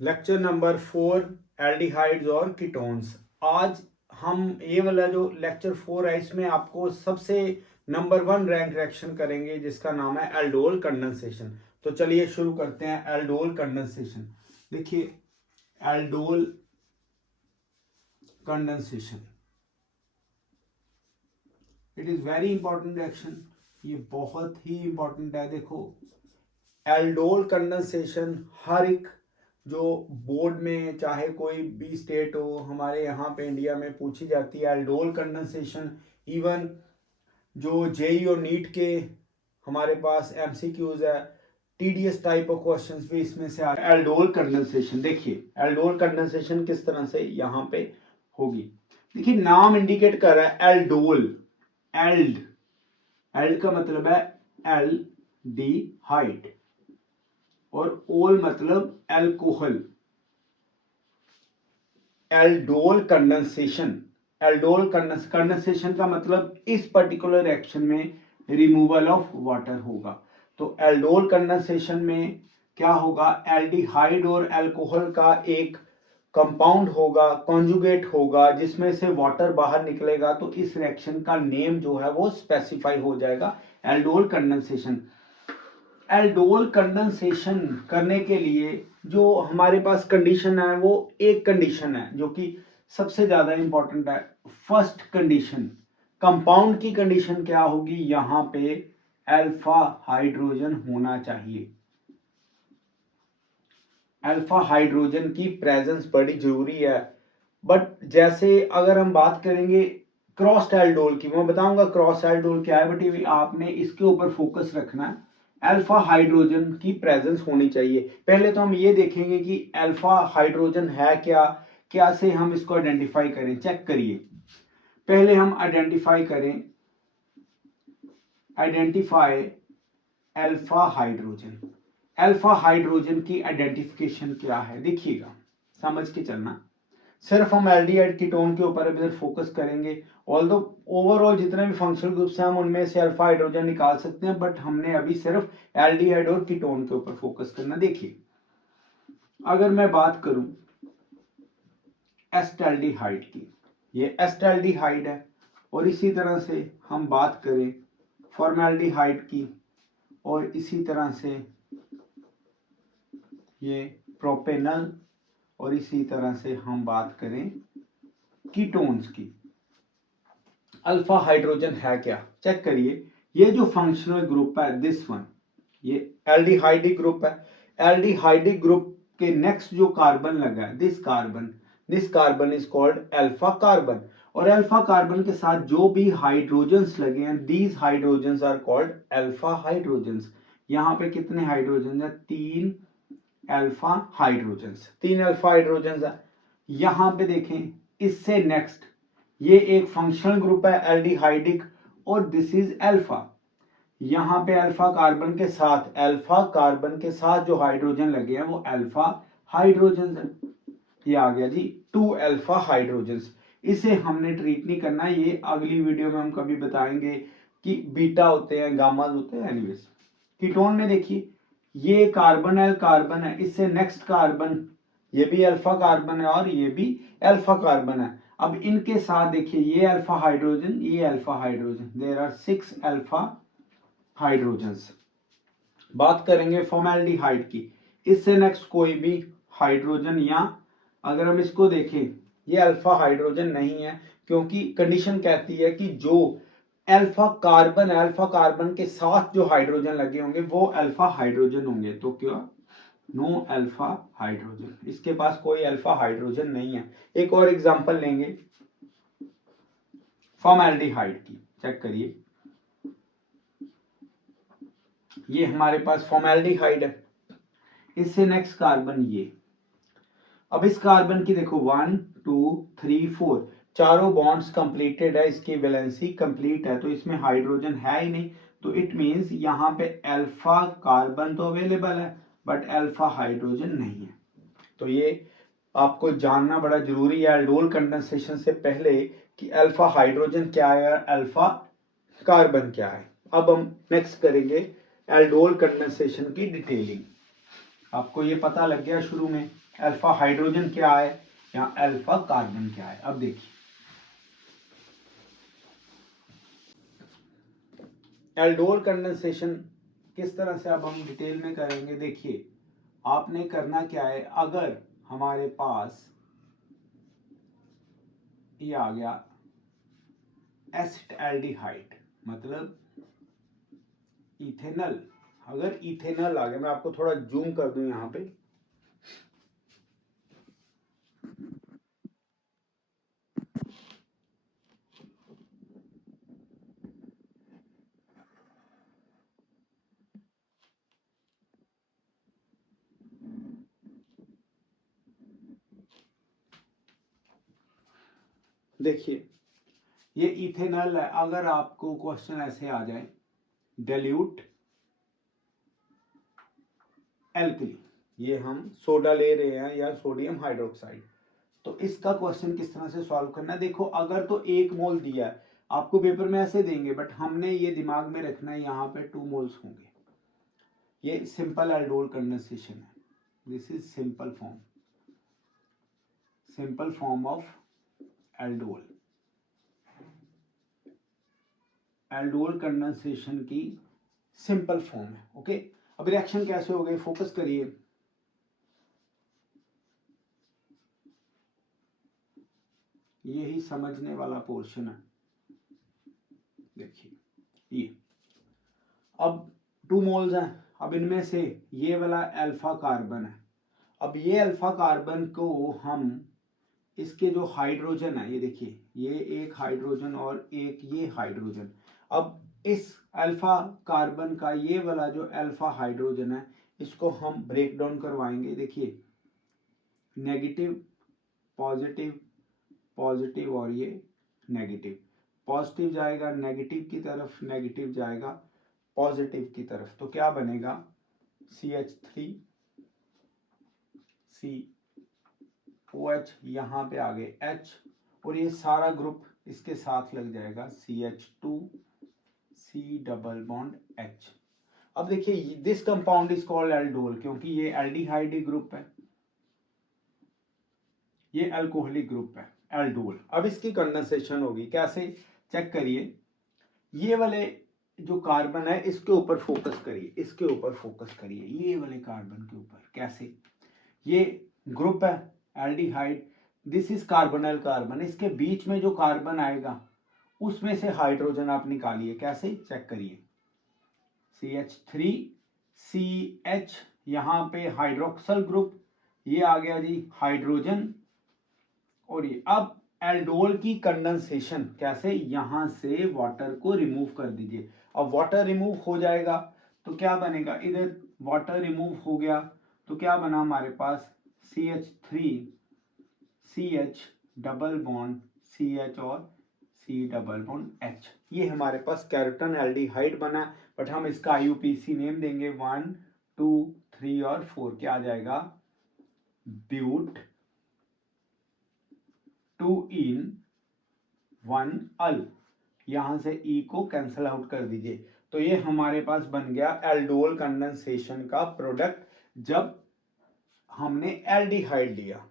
Lecture number 4 aldehydes और ketones. आज हम ये वाला जो लेक्चर 4 है इसमें आपको सबसे नंबर 1 रैंक रिएक्शन करेंगे जिसका नाम है एल्डोल कंडेंसेशन। तो चलिए शुरू करते हैं एल्डोल कंडेंसेशन। देखिए aldol condensation it is very important reaction, ये बहुत ही इंपॉर्टेंट है। देखो एल्डोल कंडेंसेशन हर एक जो बोर्ड में चाहे कोई भी स्टेट हो, हमारे यहाँ पे इंडिया में पूछी जाती है एल्डोल कंडेंसेशन। इवन जो जेई और नीट के हमारे पास एमसीक्यूज है, टीडीएस टाइप ऑफ क्वेश्चंस भी इसमें से आ रहे हैं। एल्डोल कंडेंसेशन देखिए एल्डोल कंडेंसेशन किस तरह से यहाँ पे होगी। देखिए नाम इंडिकेट कर रहा है एल्डोल, एल्ड, एल्ड का मतलब है एल्डिहाइड और ओल मतलब alcohol. Aldol condensation, aldol condensation का मतलब इस पर्टिकुलर रिएक्शन में रिमूवल ऑफ वाटर होगा। तो एल्डोल कंडेंसेशन में क्या होगा, एल्डिहाइड और एल्कोहल का एक कंपाउंड होगा, कॉन्जुगेट होगा, जिसमें से वाटर बाहर निकलेगा। तो इस रिएक्शन का नेम जो है वो स्पेसिफाई हो जाएगा एल्डोल कंडेंसेशन। एल्डोल कंडेंसेशन करने के लिए जो हमारे पास कंडीशन है वो एक कंडीशन है जो कि सबसे ज्यादा इंपॉर्टेंट है। फर्स्ट कंडीशन, कंपाउंड की कंडीशन क्या होगी, यहां पे अल्फा हाइड्रोजन होना चाहिए। अल्फा हाइड्रोजन की प्रेजेंस बड़ी जरूरी है। बट जैसे अगर हम बात करेंगे क्रॉस एल्डोल की, मैं बताऊंगा क्रॉस एल्डोल क्या है, बट ये आपने इसके ऊपर फोकस रखना है। अल्फा हाइड्रोजन की प्रेजेंस होनी चाहिए। पहले तो हम ये देखेंगे कि अल्फा हाइड्रोजन है क्या, क्या से हम इसको आइडेंटिफाई करें, चेक करिए। पहले हम आइडेंटिफाई करें, identify alpha hydrogen. Alpha hydrogen की आइडेंटिफिकेशन क्या है देखिएगा, समझ के चलना। सिर्फ हम एल्डिहाइड कीटोन के ऊपर अभी फोकस करेंगे। ऑल्दो ओवरऑल जितने भी फंक्शनल ग्रुप्स हैं हम उनमें से अल्फा हाइड्रोजन निकाल सकते हैं, बट हमने अभी सिर्फ एल्डिहाइड और कीटोन के ऊपर फोकस करना। देखिए अगर मैं बात करूं एस्टैल्डिहाइड की, ये एस्टैल्डिहाइड है, और इसी तरह से हम बात करें फॉर्मेल्डिहाइड की, और इसी तरह से ये प्रोपेनल, और इसी तरह से हम बात करें कीटोन्स की। अल्फा हाइड्रोजन है क्या, चेक करिए। ये जो फंक्शनल ग्रुप है दिस वन, ये एल्डिहाइडिक ग्रुप है। एल्डिहाइडिक ग्रुप के नेक्स्ट जो कार्बन लगा है this carbon is called alpha carbon. और अल्फा कार्बन के साथ जो भी हाइड्रोजन्स लगे हैं these hydrogens are called alpha hydrogens. यहाँ पे कितने हाइड्रोजन है, तीन अल्फा हाइड्रोजन्स, तीन अल्फा हाइड्रोजन्स है। यहाँ पे देखें इससे नेक्स्ट ये एक फंक्शनल ग्रुप है एल्डिहाइडिक, और दिस इज अल्फा। यहाँ पे अल्फा कार्बन के साथ जो हाइड्रोजन लगे हैं वो अल्फा हाइड्रोजन है। ये आ गया जी टू अल्फा हाइड्रोजन्स। इसे हमने ट्रीट नहीं करना, ये अगली वीडियो में हम कभी बताएंगे कि बीटा होते हैं, गामाज होते हैं। एनीवेज कीटोन में देखिए ये कार्बन है, इससे नेक्स्ट कार्बन ये भी अल्फा कार्बन है और ये भी अल्फा कार्बन है। अब इनके साथ देखिए ये अल्फा हाइड्रोजन, ये alpha hydrogen, there are 6 alpha hydrogens. बात करेंगे फॉर्मेल्डिहाइड की, इससे नेक्स्ट कोई भी हाइड्रोजन, या अगर हम इसको देखें ये अल्फा हाइड्रोजन नहीं है, क्योंकि कंडीशन कहती है कि जो अल्फा कार्बन है, अल्फा कार्बन के साथ जो हाइड्रोजन लगे होंगे वो अल्फा हाइड्रोजन होंगे। तो क्या, नो अल्फा हाइड्रोजन, इसके पास कोई अल्फा हाइड्रोजन नहीं है। एक और एग्जांपल लेंगे फॉर्मेल्डिहाइड की, चेक करिए। ये हमारे पास फॉर्मेल्डिहाइड है, इससे नेक्स्ट कार्बन ये। अब इस कार्बन की देखो 1 2 3 4 चारों बॉन्ड्स कंप्लीटेड है, इसकी वैलेंसी कंप्लीट है, तो इसमें हाइड्रोजन है ही नहीं। तो इट मींस यहाँ पे अल्फा कार्बन तो अवेलेबल है बट अल्फा हाइड्रोजन नहीं है। तो ये आपको जानना बड़ा जरूरी है एल्डोल कंडेंसेशन से पहले कि अल्फा हाइड्रोजन क्या है और अल्फा कार्बन क्या है। अब हम नेक्स्ट करेंगे एल्डोल कंडेंसेशन की डिटेलिंग। आपको ये पता लग गया शुरू में अल्फा हाइड्रोजन क्या है या अल्फा कार्बन क्या है। अब देखिए एल्डोल कंडेंसेशन किस तरह से अब हम डिटेल में करेंगे। देखिए आपने करना क्या है, अगर हमारे पास ये आ गया एसिटाल्डिहाइड मतलब इथेनल, अगर इथेनल आ गया, मैं आपको थोड़ा जूम कर दूं यहां पे, देखिए ये इथेनल है। अगर आपको क्वेश्चन ऐसे आ जाए डाइल्यूट एल्कली, ये हम सोडा ले रहे हैं या सोडियम हाइड्रोक्साइड, तो इसका क्वेश्चन किस तरह से सॉल्व करना है। देखो अगर तो 1 मोल दिया है, आपको पेपर में ऐसे देंगे, बट हमने ये दिमाग में रखना है यहाँ पे 2 मोल्स होंगे। ये सिंपल एल्डोल कंडेंसेशन है, this is simple form of aldol, aldol condensation की सिंपल फॉर्म है। ओके, अब रिएक्शन कैसे हो गई, फोकस करिए। यही समझने वाला पोर्शन है। देखिए ये अब 2 मोल्स हैं, अब इनमें से ये वाला अल्फा कार्बन है। अब ये अल्फा कार्बन को हम इसके जो हाइड्रोजन है, ये देखिए ये एक हाइड्रोजन और एक ये हाइड्रोजन, अब इस अल्फा कार्बन का ये वाला जो अल्फा हाइड्रोजन है इसको हम ब्रेक डाउन करवाएंगे। देखिए नेगेटिव पॉजिटिव पॉजिटिव और ये नेगेटिव, पॉजिटिव जाएगा नेगेटिव की तरफ, नेगेटिव जाएगा पॉजिटिव की तरफ, तो क्या बनेगा CH3 COH, यहाँ पे आ गए H, और ये सारा ग्रुप इसके साथ लग जाएगा CH2 C double bond H। अब देखिए this compound is called aldol, क्योंकि ये एल्डिहाइड ग्रुप है, ये अल्कोहलिक ग्रुप है एल्डोल। अब इसकी कंडेंसेशन होगी कैसे, चेक करिए। ये वाले जो कार्बन है इसके ऊपर फोकस करिए, इसके ऊपर फोकस करिए, ये वाले कार्बन के ऊपर। कैसे, ये ग्रुप है aldehyde, this is carbonyl carbon, इसके बीच में जो कार्बन आएगा उसमें से हाइड्रोजन आप निकालिए। कैसे, चेक करिए CH3 CH, यहाँ पे हाइड्रोक्सल ग्रुप, ये आ गया जी हाइड्रोजन, और ये अब एल्डोल की कंडेंसेशन कैसे, यहां से वाटर को रिमूव कर दीजिए। अब वाटर रिमूव हो जाएगा तो क्या बनेगा, इधर वाटर रिमूव हो गया तो क्या बना हमारे पास CH3 CH double bond CH और C डबल बॉन्ड H, ये हमारे पास कैरोटन एल्डिहाइड बना। बट हम इसका IUPAC नेम देंगे 1 2 3 और 4, क्या आ जाएगा ब्यूट 2 इन 1 अल, यहां से E को कैंसल आउट कर दीजिए। तो ये हमारे पास बन गया एल्डोल कंडेंसेशन का प्रोडक्ट, जब हमने एल्डिहाइड लिया,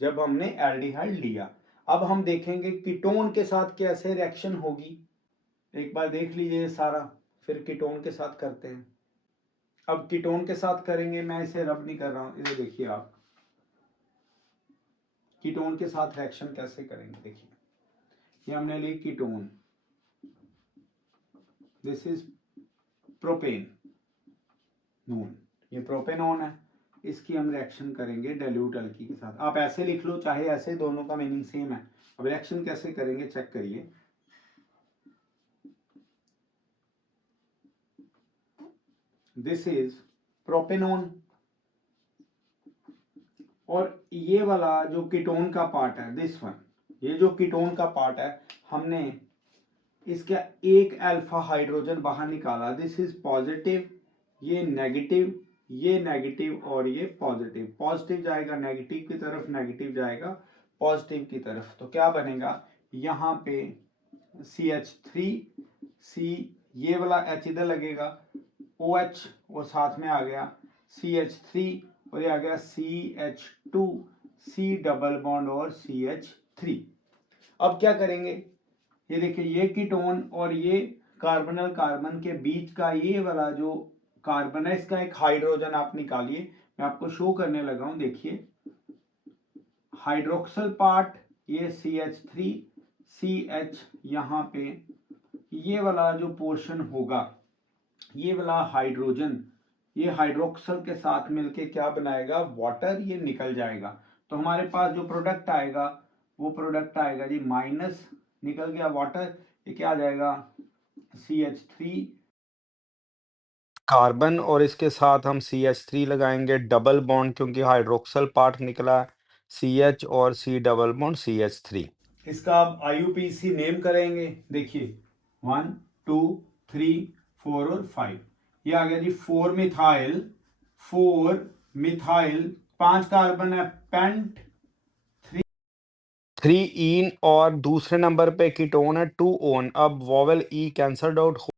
जब हमने एल्डिहाइड लिया। अब हम देखेंगे कीटोन के साथ कैसे रिएक्शन होगी, एक बार देख लीजिए सारा, फिर कीटोन के साथ करते हैं। अब कीटोन के साथ करेंगे, मैं इसे रब नहीं कर रहा हूं, इसे देखिए आप कीटोन के साथ रिएक्शन कैसे करेंगे। देखिए ये हमने ली कीटोन, दिस इज प्रोपेन नून, ये प्रोपेनॉन है, इसकी हम रिएक्शन करेंगे डाइल्यूट एल्की के साथ। आप ऐसे लिख लो चाहे ऐसे, दोनों का मीनिंग सेम है। अब रिएक्शन कैसे करेंगे चेक करिए। दिस इज प्रोपेनॉन, और ये वाला जो कीटोन का पार्ट है दिस वन, ये जो कीटोन का पार्ट है हमने इसका एक अल्फा हाइड्रोजन बाहर निकाला, दिस इज पॉजिटिव, ये नेगेटिव, ये नेगेटिव और ये पॉजिटिव, पॉजिटिव जाएगा नेगेटिव की तरफ, नेगेटिव जाएगा पॉजिटिव की तरफ, तो क्या बनेगा यहाँ पे CH3 C, ये वाला H इधर लगेगा OH, और साथ में आ गया CH3 और ये आ गया CH2 C डबल बॉन्ड और CH3। अब क्या करेंगे, ये देखिए ये कीटोन और ये कार्बोनल कार्बन के बीच का ये वाला जो कार्बन है इसका एक हाइड्रोजन आप निकालिए। मैं आपको शो करने लगा हूं, देखिए हाइड्रोक्सल पार्ट ये CH3 CH यहाँ पे ये वाला जो पोर्शन होगा ये वाला हाइड्रोजन ये हाइड्रोक्सल के साथ मिलके क्या बनाएगा, वाटर, ये निकल जाएगा। तो हमारे पास जो प्रोडक्ट आएगा वो प्रोडक्ट आएगा जी माइनस, निकल गया वाटर, ये क्या आ जाएगा CH3 कार्बन और इसके साथ हम CH3 लगाएंगे डबल बॉन्ड क्योंकि हाइड्रोक्सल पार्ट निकला CH और C डबल बॉन्ड CH3। इसका आप IUPAC नेम करेंगे, देखिए 1 2 3 4 और 5, ये आ गया जी 4 मिथाइल 5 कार्बन है पेंट 3 इन और दूसरे नंबर पे कीटोन है 2 ओन। अब वोवेल ई कैंसल्ड आउट